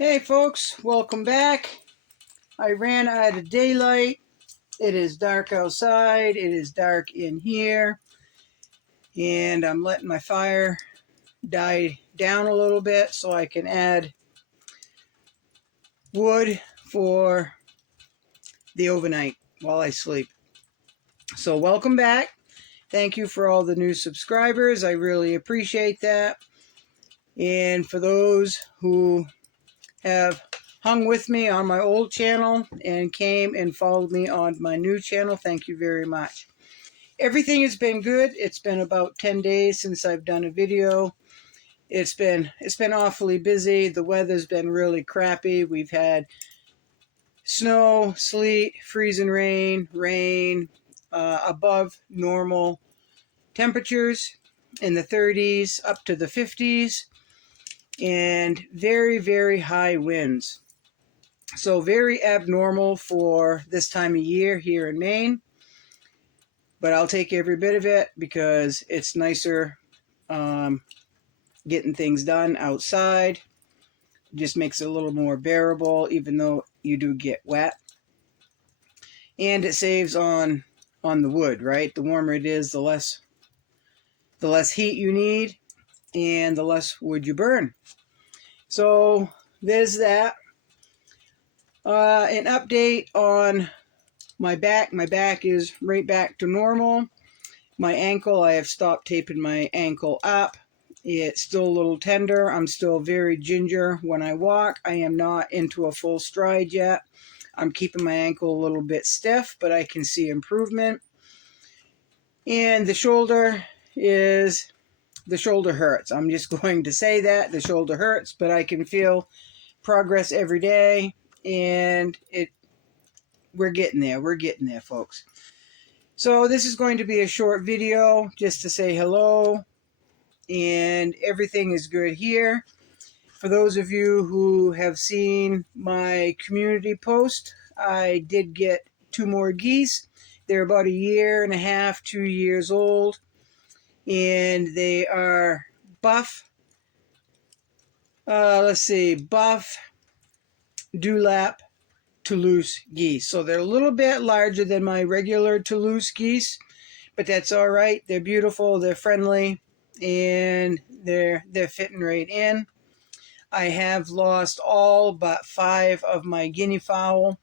Hey folks, welcome back. I ran out of daylight. It is dark outside. It is dark in here. And I'm letting my fire die down a little bit so I can add wood for the overnight while I sleep. So welcome back. Thank you for all the new subscribers. I really appreciate that. And for those who have hung with me on my old channel and came and followed me on my new channel, thank you very much. Everything has been good. It's been about 10 days since I've done a video. It's been awfully busy. The weather's been really crappy. We've had snow, sleet, freezing rain, above normal temperatures in the 30s up to the 50s, and very, very high winds. So very abnormal for this time of year here in Maine. But I'll take every bit of it because it's nicer getting things done outside. It just makes it a little more bearable, even though you do get wet. And it saves on the wood, right? The warmer it is, the less heat you need and the less wood you burn. So there's that. An update on my back. My back is right back to normal. My ankle, I have stopped taping my ankle up. It's still a little tender. I'm still very ginger when I walk. I am not into a full stride yet. I'm keeping my ankle a little bit stiff, but I can see improvement. And the shoulder hurts. I'm just going to say that. The shoulder hurts, but I can feel progress every day. And we're getting there. We're getting there, folks. So this is going to be a short video just to say hello, and everything is good here. For those of you who have seen my community post, I did get 2 more geese. They're about 1.5 to 2 years old, and they are buff, buff dewlap Toulouse geese. So they're a little bit larger than my regular Toulouse geese, but that's all right. They're beautiful, they're friendly, and they're fitting right in. I have lost all but 5 of my guinea fowl.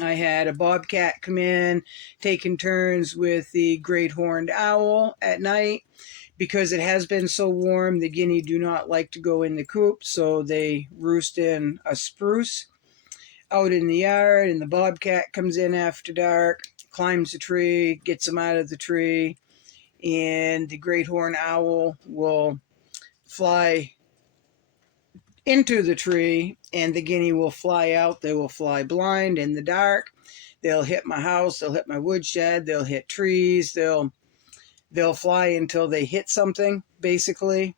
I had a bobcat come in, taking turns with the great horned owl at night. Because it has been so warm, the guinea do not like to go in the coop, so they roost in a spruce out in the yard, and the bobcat comes in after dark, climbs the tree, gets them out of the tree, and the great horned owl will fly into the tree, and the guinea will fly out. They will fly blind in the dark. They'll hit my house, they'll hit my woodshed, they'll hit trees, they'll fly until they hit something, basically,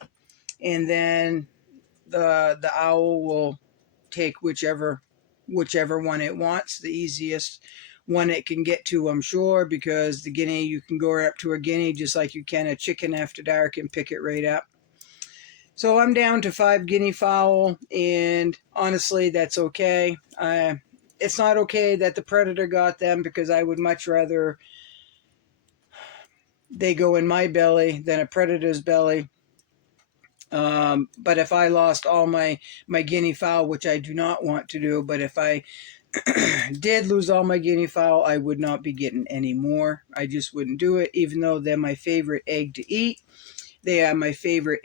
and then the owl will take whichever one it wants, the easiest one it can get to, I'm sure, because the guinea, you can go up to a guinea just like you can a chicken after dark and pick it right up. So I'm down to 5 guinea fowl, and honestly, that's okay. It's not okay that the predator got them, because I would much rather they go in my belly than a predator's belly. But if I lost all my guinea fowl, which I do not want to do, but if I did lose all my guinea fowl, I would not be getting any more. I just wouldn't do it, even though they're my favorite egg to eat. They are my favorite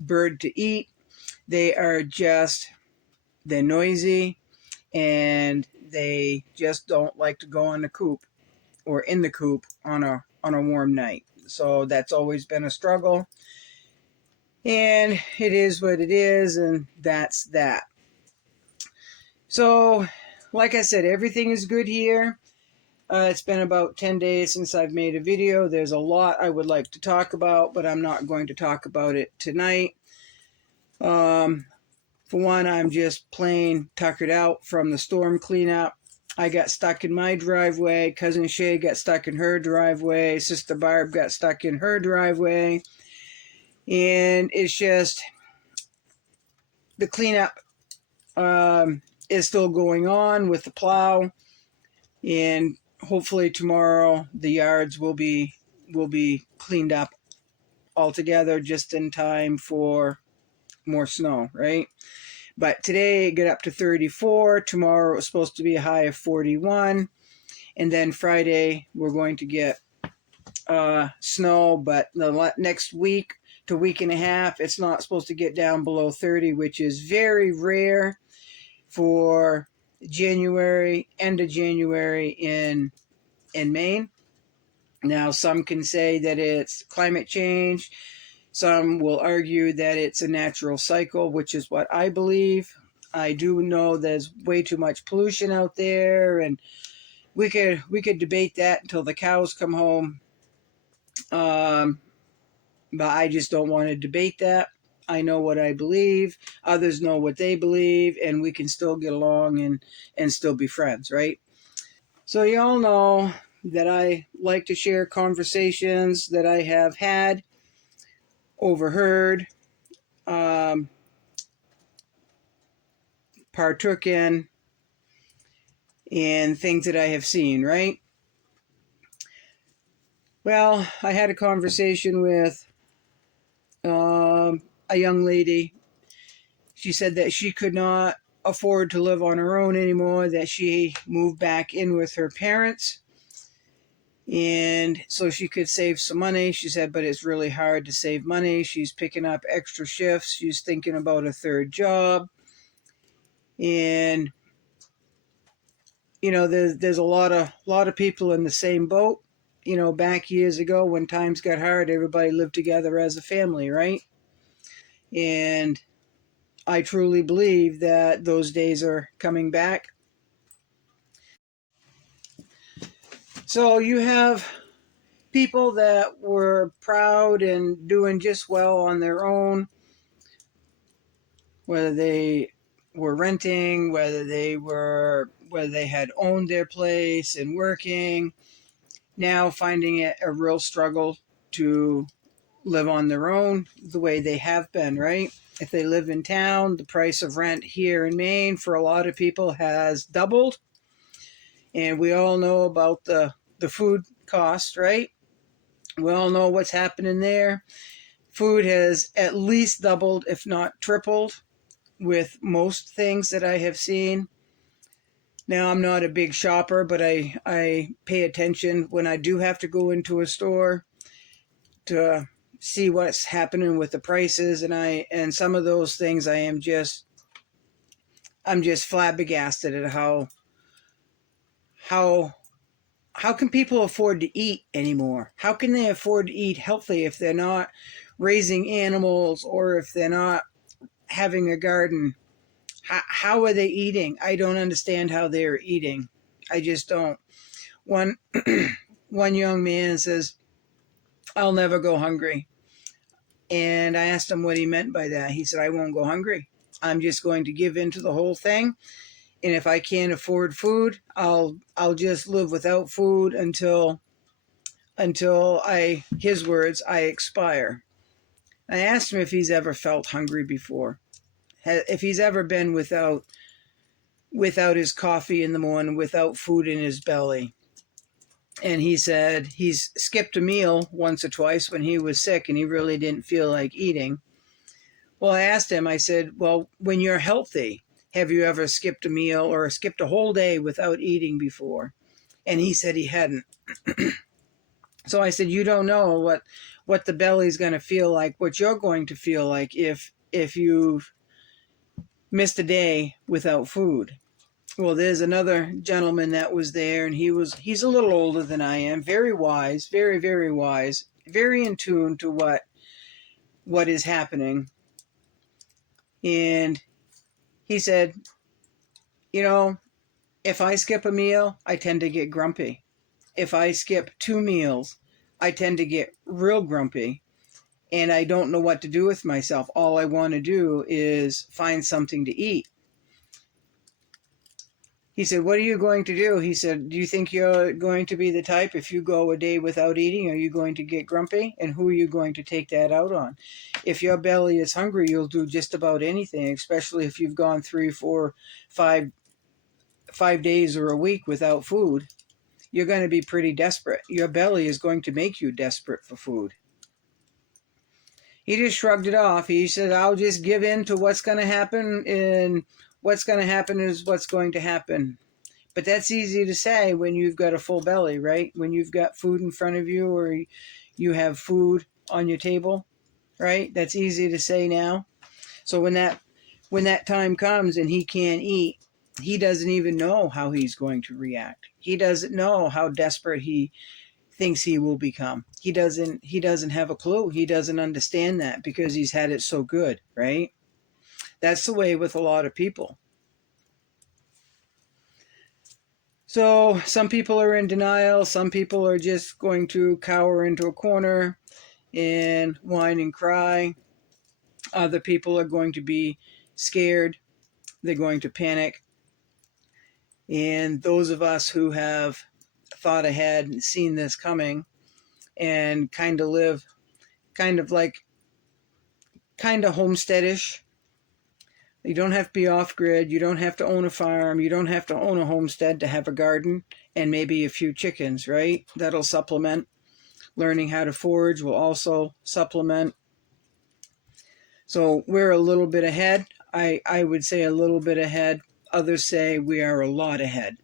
bird to eat. They're noisy, and they just don't like to go on the coop or in the coop on a warm night. So that's always been a struggle. And it is what it is, and that's that. So, like I said, everything is good here. It's been about 10 days since I've made a video. There's a lot I would like to talk about, but I'm not going to talk about it tonight. For one, I'm just plain tuckered out from the storm cleanup. I got stuck in my driveway. Cousin Shay got stuck in her driveway. Sister Barb got stuck in her driveway. And it's just, the cleanup is still going on with the plow, and hopefully tomorrow the yards will be cleaned up altogether just in time for more snow, right? But today it got up to 34. Tomorrow it was supposed to be a high of 41. And then Friday we're going to get snow, but the next week to week and a half, it's not supposed to get down below 30, which is very rare for January, end of January in Maine. Now, some can say that it's climate change. Some will argue that it's a natural cycle, which is what I believe. I do know there's way too much pollution out there, and we could debate that until the cows come home. But I just don't want to debate that. I know what I believe. Others know what they believe, and we can still get along and still be friends, right? So you all know that I like to share conversations that I have had, overheard, partook in, and things that I have seen, right? Well, I had a conversation with a young lady. She said that she could not afford to live on her own anymore, that she moved back in with her parents, and so she could save some money. She said, but it's really hard to save money. She's picking up extra shifts. She's thinking about a third job. And you know, there's a lot of people in the same boat. You know, back years ago when times got hard, everybody lived together as a family, right? And I truly believe that those days are coming back. So you have people that were proud and doing just well on their own, whether they were renting, whether they had owned their place and working, now finding it a real struggle to live on their own the way they have been, right? If they live in town, the price of rent here in Maine for a lot of people has doubled. And we all know about the food cost, right? We all know what's happening there. Food has at least doubled, if not tripled, with most things that I have seen. Now, I'm not a big shopper, but I pay attention when I do have to go into a store to see what's happening with the prices, and some of those things I'm just flabbergasted at how can people afford to eat anymore? How can they afford to eat healthy if they're not raising animals or if they're not having a garden? How are they eating? I don't understand how they're eating. I just don't. One young man says, I'll never go hungry. And I asked him what he meant by that. He said, I won't go hungry. I'm just going to give in to the whole thing. And if I can't afford food, I'll just live without food until his words, I expire. I asked him if he's ever felt hungry before, if he's ever been without his coffee in the morning, without food in his belly. And he said he's skipped a meal once or twice when he was sick and he really didn't feel like eating. Well, I asked him, I said, well, when you're healthy, have you ever skipped a meal or skipped a whole day without eating before? And he said he hadn't. So I said, you don't know what the belly's going to feel like, what you're going to feel like if you've missed a day without food. Well, there's another gentleman that was there, and he's a little older than I am, very wise, very, very wise, very in tune to what is happening. And he said, you know, if I skip a meal, I tend to get grumpy. If I skip 2 meals, I tend to get real grumpy, and I don't know what to do with myself. All I want to do is find something to eat. He said, what are you going to do? He said, do you think you're going to be the type, if you go a day without eating, are you going to get grumpy? And who are you going to take that out on? If your belly is hungry, you'll do just about anything, especially if you've gone 3, 4, 5 days or a week without food. You're going to be pretty desperate. Your belly is going to make you desperate for food. He just shrugged it off. He said, I'll just give in to what's going to happen, and what's going to happen is what's going to happen. But that's easy to say when you've got a full belly, right? When you've got food in front of you, or you have food on your table, right? That's easy to say now. So when that time comes and he can't eat, he doesn't even know how he's going to react. He doesn't know how desperate he thinks he will become. He doesn't have a clue. He doesn't understand that because he's had it so good, right? That's the way with a lot of people. So some people are in denial. Some people are just going to cower into a corner and whine and cry. Other people are going to be scared. They're going to panic. And those of us who have thought ahead and seen this coming and kind of live kind of homesteadish. You don't have to be off-grid. You don't have to own a farm. You don't have to own a homestead to have a garden and maybe a few chickens, right? That'll supplement. Learning how to forage will also supplement. So we're a little bit ahead. I would say a little bit ahead. Others say we are a lot ahead.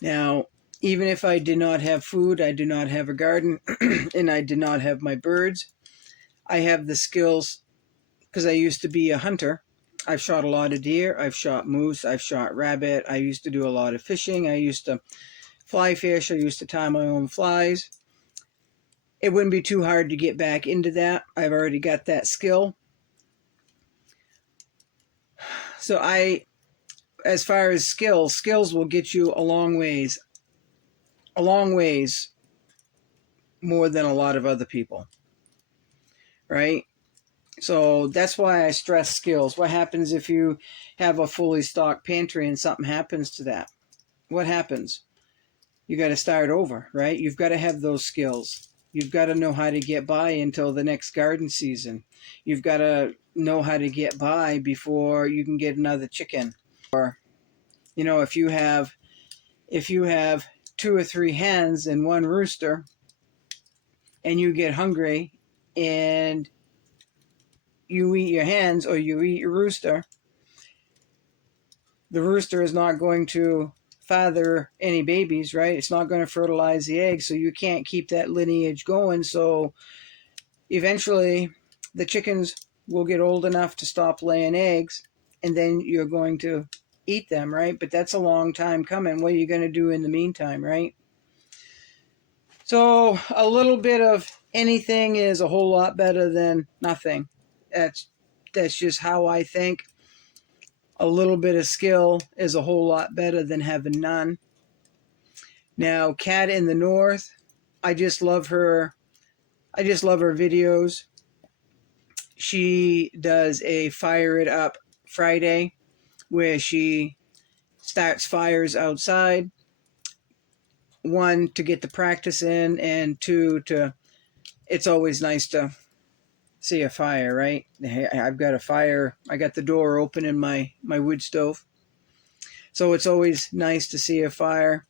Now, even if I did not have food, I do not have a garden, and I did not have my birds, I have the skills because I used to be a hunter. I've shot a lot of deer. I've shot moose. I've shot rabbit. I used to do a lot of fishing. I used to fly fish. I used to tie my own flies. It wouldn't be too hard to get back into that. I've already got that skill. So as far as skills will get you a long ways more than a lot of other people, right? So that's why I stress skills. What happens if you have a fully stocked pantry and something happens to that? What happens? You got to start over, right? You've got to have those skills. You've got to know how to get by until the next garden season. You've got to know how to get by before you can get another chicken. Or, if you have 2 or 3 hens and 1 rooster, and you get hungry and you eat your hens or you eat your rooster, the rooster is not going to father any babies, right? It's not going to fertilize the eggs, so you can't keep that lineage going. So eventually the chickens will get old enough to stop laying eggs, and then you're going to eat them, right? But that's a long time coming. What are you going to do in the meantime, right? So a little bit of anything is a whole lot better than nothing. That's just how I think. A little bit of skill is a whole lot better than having none. Now, Kat in the North, I just love her videos. She does a Fire It Up Friday where she starts fires outside. 1, to get the practice in, and 2, it's always nice to see a fire, right? I've got a fire. I got the door open in my wood stove. So it's always nice to see a fire.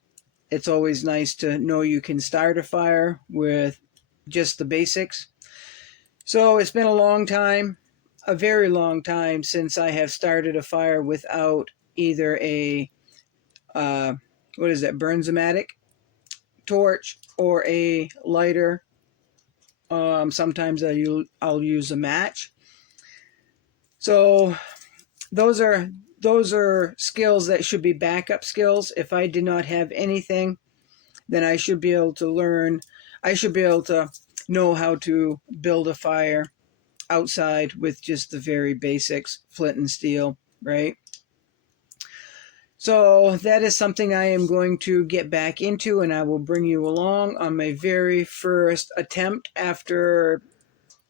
It's always nice to know you can start a fire with just the basics. So it's been a long time, a very long time, since I have started a fire without either a, Bernzomatic torch or a lighter. Sometimes I'll use a match. So those are skills that should be backup skills. If I did not have anything, then I should be able to learn. I should be able to know how to build a fire outside with just the very basics, flint and steel, right? So that is something I am going to get back into, and I will bring you along on my very first attempt after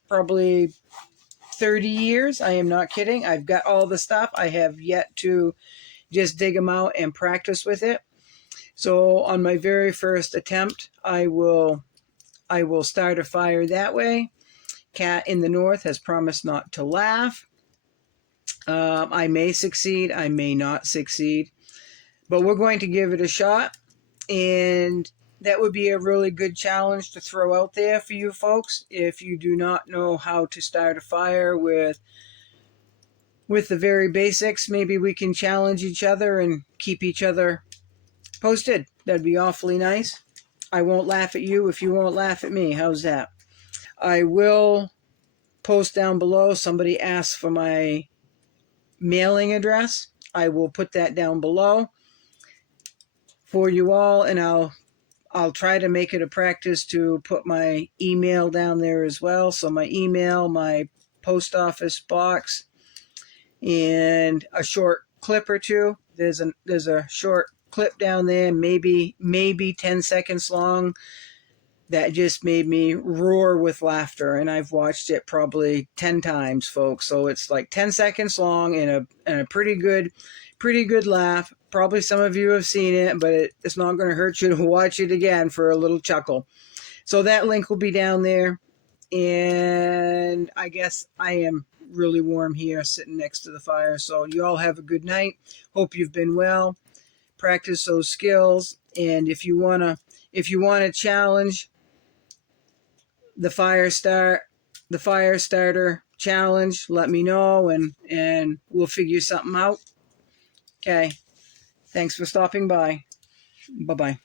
probably 30 years. I am not kidding. I've got all the stuff. I have yet to just dig them out and practice with it. So on my very first attempt, I will start a fire that way. Cat in the north has promised not to laugh. I may succeed, I may not succeed, but we're going to give it a shot. And that would be a really good challenge to throw out there for you folks. If you do not know how to start a fire with the very basics, maybe we can challenge each other and keep each other posted. That'd be awfully nice. I won't laugh at you if you won't laugh at me. How's that? I will post down below. Somebody asked for my mailing address. I will put that down below for you all, and I'll try to make it a practice to put my email down there as well. So my email, my post office box, and a short clip or two. There's a short clip down there, maybe 10 seconds long, that just made me roar with laughter, and I've watched it probably 10 times, folks. So it's like 10 seconds long and a pretty good laugh. Probably some of you have seen it, but it's not going to hurt you to watch it again for a little chuckle. So that link will be down there. And I guess I am really warm here sitting next to the fire. So you all have a good night. Hope you've been well. Practice those skills. And if you want to challenge the fire starter challenge, let me know and we'll figure something out. Okay. Thanks for stopping by. Bye-bye.